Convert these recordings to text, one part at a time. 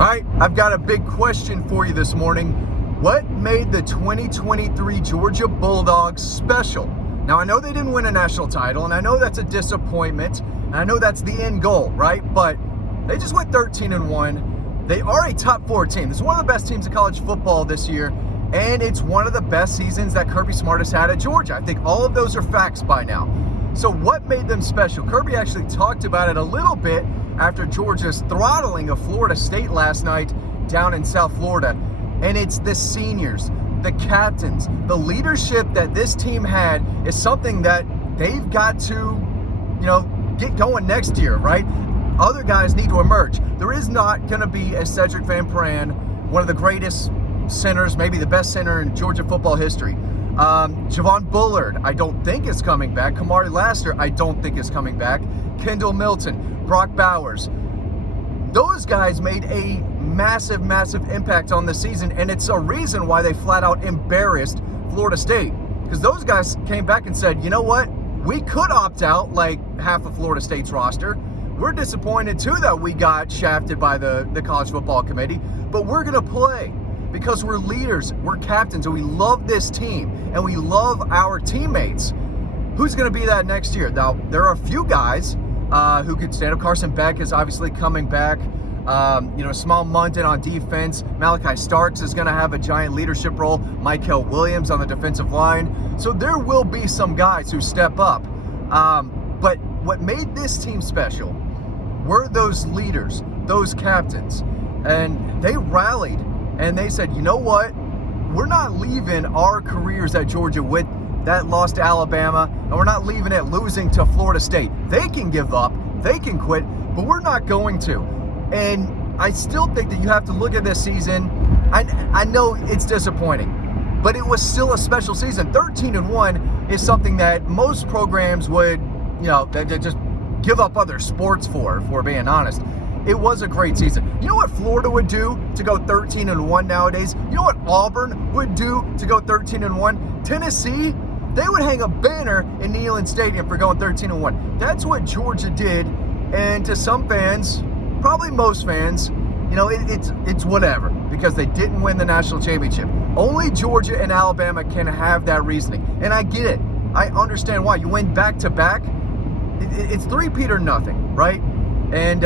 All right, I've got a big question for you this morning. What made the 2023 Georgia Bulldogs special? Now, I know they didn't win a national title, and I know that's a disappointment, and I know that's the end goal, right? But they just went 13-1. They are a top 4 team. This is one of the best teams in college football this year, and it's one of the best seasons that Kirby Smart has had at Georgia. I think all of those are facts by now. So what made them special? Kirby actually talked about it a little bit after Georgia's throttling of Florida State last night down in South Florida. And it's the seniors, the captains, the leadership that this team had is something that they've got to, get going next year, right? Other guys need to emerge. There is not going to be a Cedric Van Pran, one of the greatest centers, maybe the best center in Georgia football history. Javon Bullard, I don't think is coming back. Kamari Laster, I don't think is coming back. Kendall Milton, Brock Bowers. Those guys made a massive, massive impact on the season, and it's a reason why they flat out embarrassed Florida State. Because those guys came back and said, you know what? We could opt out like half of Florida State's roster. We're disappointed too that we got shafted by the College Football Committee, but we're going to play because we're leaders, we're captains, and we love this team, and we love our teammates. Who's going to be that next year? Now, there are a few guys who could stand up. Carson Beck is obviously coming back. Small Munton on defense. Malachi Starks is going to have a giant leadership role. Michael Williams on the defensive line. So there will be some guys who step up. But what made this team special were those leaders, those captains. And they rallied and they said, you know what? We're not leaving our careers at Georgia with that loss to Alabama, and we're not leaving it losing to Florida State. They can give up, they can quit, but we're not going to. And I still think that you have to look at this season. I know it's disappointing, but it was still a special season. 13-1 is something that most programs would, they just give up other sports for, if we're being honest. It was a great season. You know what Florida would do to go 13-1 nowadays? You know what Auburn would do to go 13-1? Tennessee, they would hang a banner in Neyland Stadium for going 13-1. That's what Georgia did, and to some fans, probably most fans, it's whatever because they didn't win the national championship. Only Georgia and Alabama can have that reasoning, and I get it. I understand why. You win back-to-back. It's three-peat or nothing, right? And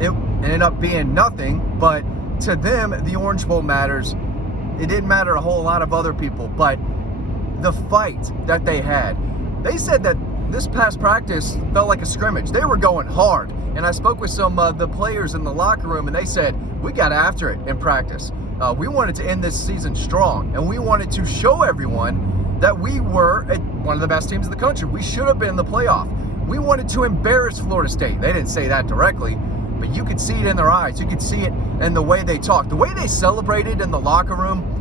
it ended up being nothing, but to them, the Orange Bowl matters. It didn't matter a whole lot of other people, but the fight that they had, they said that this past practice felt like a scrimmage. They were going hard, and I spoke with some of the players in the locker room, and they said, we got after it in practice. We wanted to end this season strong, and we wanted to show everyone that we were one of the best teams in the country. We should have been in the playoff. We wanted to embarrass Florida State. They didn't say that directly, but you could see it in their eyes. You could see it in the way they talked. The way they celebrated in the locker room,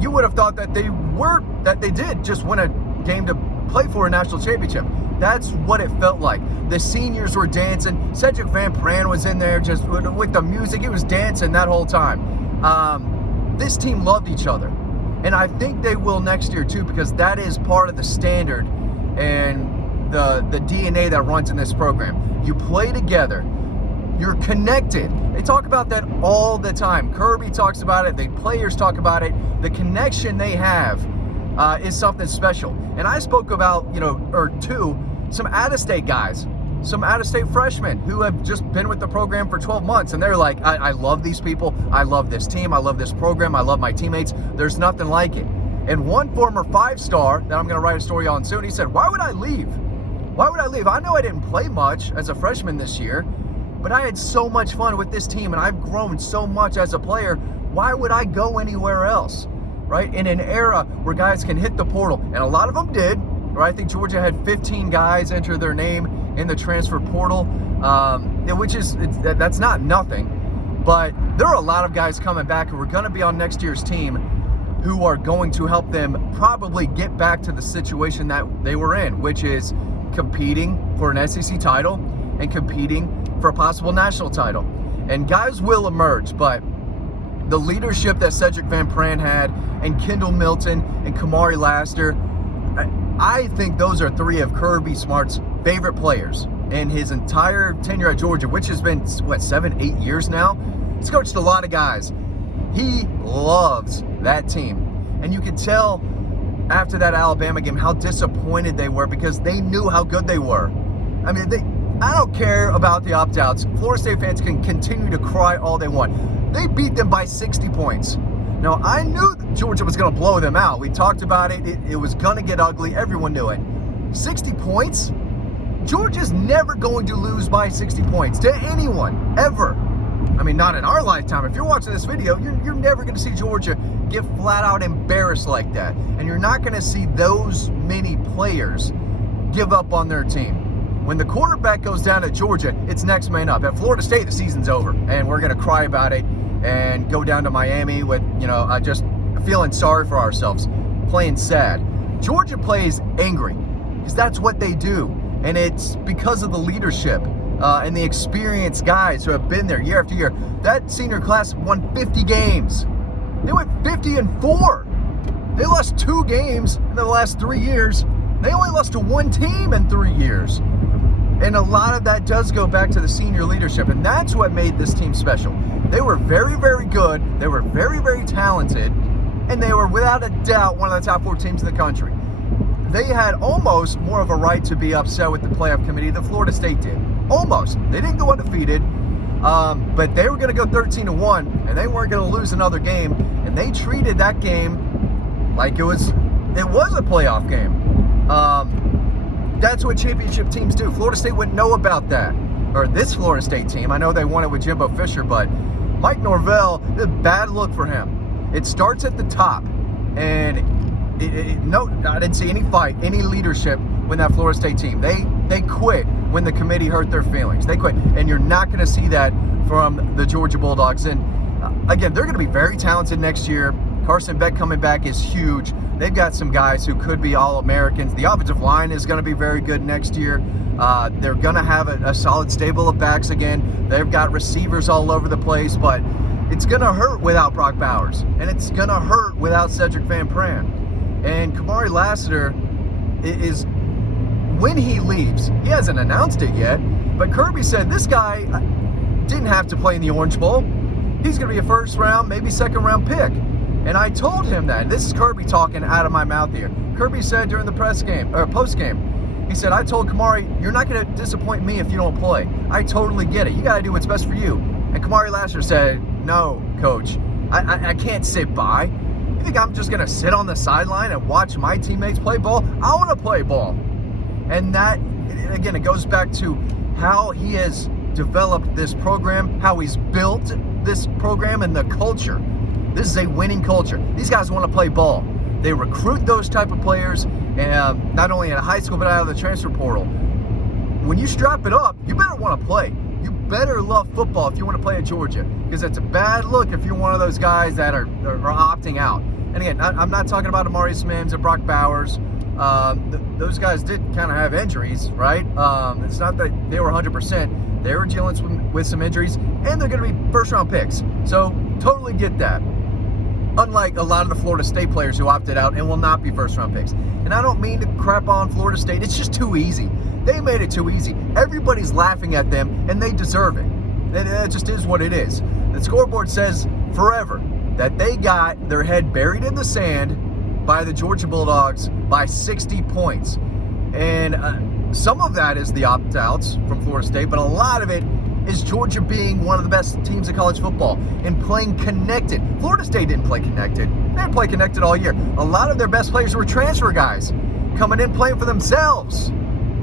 you would have thought that they did just win a game to play for a national championship. That's what it felt like. The seniors were dancing. Cedric Van Pran was in there just with the music. He was dancing that whole time. This team loved each other. And I think they will next year too, because that is part of the standard and the DNA that runs in this program. You play together. You're connected. They talk about that all the time. Kirby talks about it. The players talk about it. The connection they have is something special. And I spoke about, some out-of-state guys, some out-of-state freshmen who have just been with the program for 12 months. And they're like, I love these people. I love this team. I love this program. I love my teammates. There's nothing like it. And one former 5-star that I'm going to write a story on soon, he said, why would I leave? Why would I leave? I know I didn't play much as a freshman this year, but I had so much fun with this team, and I've grown so much as a player. Why would I go anywhere else, right? In an era where guys can hit the portal, and a lot of them did, right? I think Georgia had 15 guys enter their name in the transfer portal, that's not nothing. But there are a lot of guys coming back who are going to be on next year's team who are going to help them probably get back to the situation that they were in, which is competing for an SEC title and competing for a possible national title. And guys will emerge, but the leadership that Cedric Van Pran had, and Kendall Milton and Kamari Laster, I think those are 3 of Kirby Smart's favorite players in his entire tenure at Georgia, which has been, 7-8 years now. He's coached a lot of guys. He loves that team. And you could tell after that Alabama game how disappointed they were because they knew how good they were. I mean, I don't care about the opt-outs. Florida State fans can continue to cry all they want. They beat them by 60 points. Now, I knew that Georgia was going to blow them out. We talked about it. It was going to get ugly. Everyone knew it. 60 points? Georgia's never going to lose by 60 points to anyone, ever. I mean, not in our lifetime. If you're watching this video, you're never going to see Georgia get flat out embarrassed like that. And you're not going to see those many players give up on their team. When the quarterback goes down at Georgia, it's next man up. At Florida State, the season's over, and we're going to cry about it and go down to Miami with, just feeling sorry for ourselves, playing sad. Georgia plays angry because that's what they do, and it's because of the leadership and the experienced guys who have been there year after year. That senior class won 50 games. They went 50-4. They lost 2 games in the last 3 years. They only lost to 1 team in 3 years. And a lot of that does go back to the senior leadership, and that's what made this team special. They were very, very good. They were very, very talented, and they were without a doubt one of the top 4 teams in the country. They had almost more of a right to be upset with the playoff committee than Florida State did. Almost. They didn't go undefeated, but they were going to go 13-1, and they weren't going to lose another game, and they treated that game like it was a playoff game. That's what championship teams do. Florida State wouldn't know about that. Or this Florida State team. I know they won it with Jimbo Fisher, but Mike Norvell, it's a bad look for him. It starts at the top. And I didn't see any fight, any leadership with that Florida State team. They quit when the committee hurt their feelings. They quit. And you're not going to see that from the Georgia Bulldogs. And again, they're going to be very talented next year. Carson Beck coming back is huge. They've got some guys who could be All-Americans. The offensive line is going to be very good next year. They're going to have a solid stable of backs again. They've got receivers all over the place, but it's going to hurt without Brock Bowers, and it's going to hurt without Cedric Van Pran. And Kamari Lassiter is, when he leaves, he hasn't announced it yet, but Kirby said this guy didn't have to play in the Orange Bowl. He's going to be a first-round, maybe second-round pick. And I told him that. This is Kirby talking out of my mouth here. Kirby said during the post game, he said, I told Kamari, you're not going to disappoint me if you don't play. I totally get it. You got to do what's best for you. And Kamari Lassiter said, no, coach, I can't sit by. You think I'm just going to sit on the sideline and watch my teammates play ball? I want to play ball. And that, again, it goes back to how he has developed this program, how he's built this program and the culture. This is a winning culture. These guys want to play ball. They recruit those type of players, and not only in high school, but out of the transfer portal. When you strap it up, you better want to play. You better love football if you want to play at Georgia, because it's a bad look if you're one of those guys that are opting out. And again, I'm not talking about Amari Mims or Brock Bowers. Those guys did kind of have injuries, right? It's not that they were 100%. They were dealing with some injuries, and they're going to be first-round picks. So totally get that. Unlike a lot of the Florida State players who opted out and will not be first-round picks. And I don't mean to crap on Florida State. It's just too easy. They made it too easy. Everybody's laughing at them, and they deserve it. It just is what it is. The scoreboard says forever that they got their head buried in the sand by the Georgia Bulldogs by 60 points. And some of that is the opt-outs from Florida State, but a lot of it is Georgia being one of the best teams in college football and playing connected. Florida State didn't play connected. They didn't play connected all year. A lot of their best players were transfer guys coming in playing for themselves,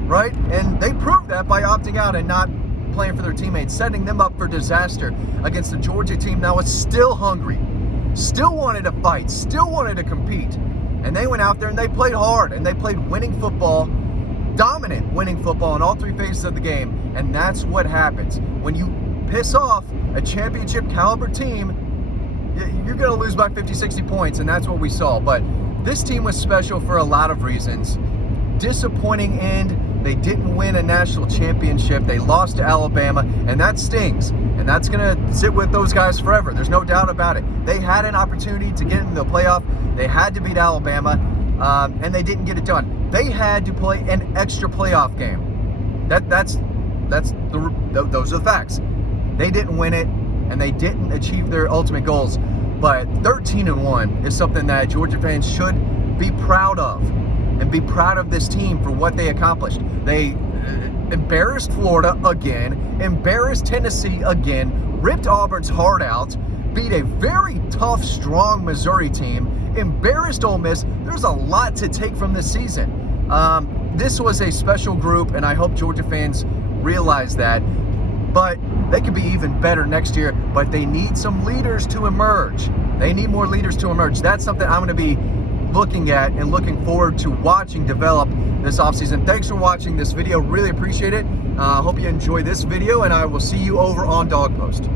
right? And they proved that by opting out and not playing for their teammates, setting them up for disaster against the Georgia team now is still hungry, still wanted to fight, still wanted to compete. And they went out there and they played hard and they played winning football, dominant winning football in all 3 phases of the game. And that's what happens. When you piss off a championship caliber team, you're going to lose by 50, 60 points, and that's what we saw. But this team was special for a lot of reasons. Disappointing end. They didn't win a national championship. They lost to Alabama, and that stings. And that's going to sit with those guys forever. There's no doubt about it. They had an opportunity to get into the playoff. They had to beat Alabama, and they didn't get it done. They had to play an extra playoff game. Those are the facts. They didn't win it. and they didn't achieve their ultimate goals. But 13-1 is something that Georgia fans should be proud of, and be proud of this team for what they accomplished. They embarrassed Florida again, embarrassed Tennessee again, ripped Auburn's heart out, beat a very tough, strong Missouri team, embarrassed Ole Miss. There's a lot to take from this season. This was a special group, and I hope Georgia fans realize that. But they could be even better next year, but they need some leaders to emerge. They need more leaders to emerge. That's something I'm going to be looking at and looking forward to watching develop this offseason. Thanks for watching this video. Really appreciate it. Hope you enjoy this video, and I will see you over on Dawg Post.